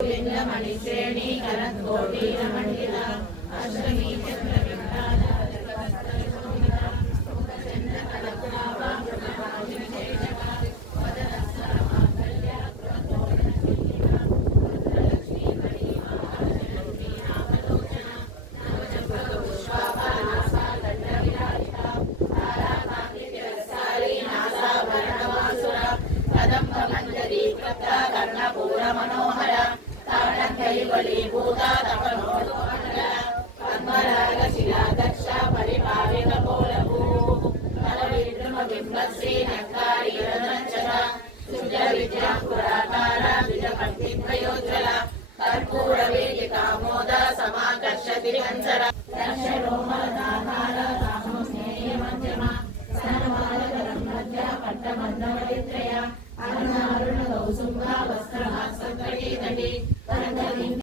मणिश्रेणी कनकोटीरमण्डिता अष्टमी चन्द्रविभ्राज Karnapur मनोहर ताडकैवलीभूता तपनोदोमण्डल पद्मरागशिला दक्ष परिपालित पोलभू नलविद्रुमबिम्बश्री नक्कारी रदनचर शुद्धविद्या पुराकार द्विजपत्तिद्वयोज्ज्वल कर्पूरवीर्यकामोद समाकर्षति कंसर